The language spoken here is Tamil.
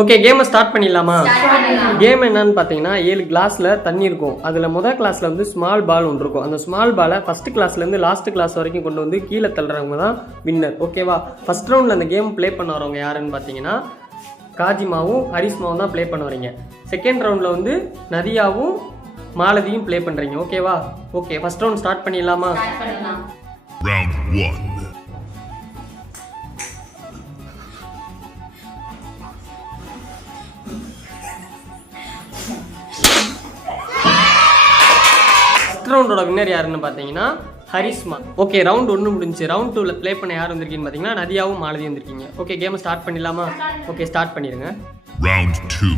ஓகே, கேமை ஸ்டார்ட் பண்ணிடலாமா? கேம் என்னன்னு பார்த்தீங்கன்னா 7 கிளாஸில் தண்ணி இருக்கும். அதில் முதல் கிளாஸில் வந்து ஸ்மால் பால் ஒன்று இருக்கும். அந்த ஸ்மால் பாலை ஃபஸ்ட்டு கிளாஸ்லேருந்து லாஸ்ட் கிளாஸ் வரைக்கும் கொண்டு வந்து கீழே தள்ளுறவங்க தான் வின்னர். ஓகேவா? ஃபஸ்ட் ரவுண்டில் அந்த கேம் ப்ளே பண்ண வரவங்க யாருன்னு பார்த்தீங்கன்னா காஜிமாவும் ஹரிஸ்மாவும் தான் ப்ளே பண்ண வரீங்க. செகண்ட் ரவுண்டில் வந்து நதியாவும் மாலதியும் ப்ளே பண்ணுறீங்க. ஓகேவா? ஓகே, ஃபஸ்ட் ரவுண்ட் ஸ்டார்ட் பண்ணிடலாமா? Round 1. ஃபஸ்ட் ரவுண்டோட வின்னர் யாருன்னு பார்த்தீங்கன்னா ஹரிஸ்மா. ஓகே, ரவுண்ட் 1 முடிஞ்சு. ரவுண்ட் 2ல் ப்ளே பண்ண யார் வந்திருக்கீங்கன்னு பார்த்தீங்கன்னா நதியாவும் மாலதியும் வந்திருக்கீங்க. ஓகே, கேமை ஸ்டார்ட் பண்ணிடலாமா? ஓகே, ஸ்டார்ட் பண்ணிடுங்க. Round 2.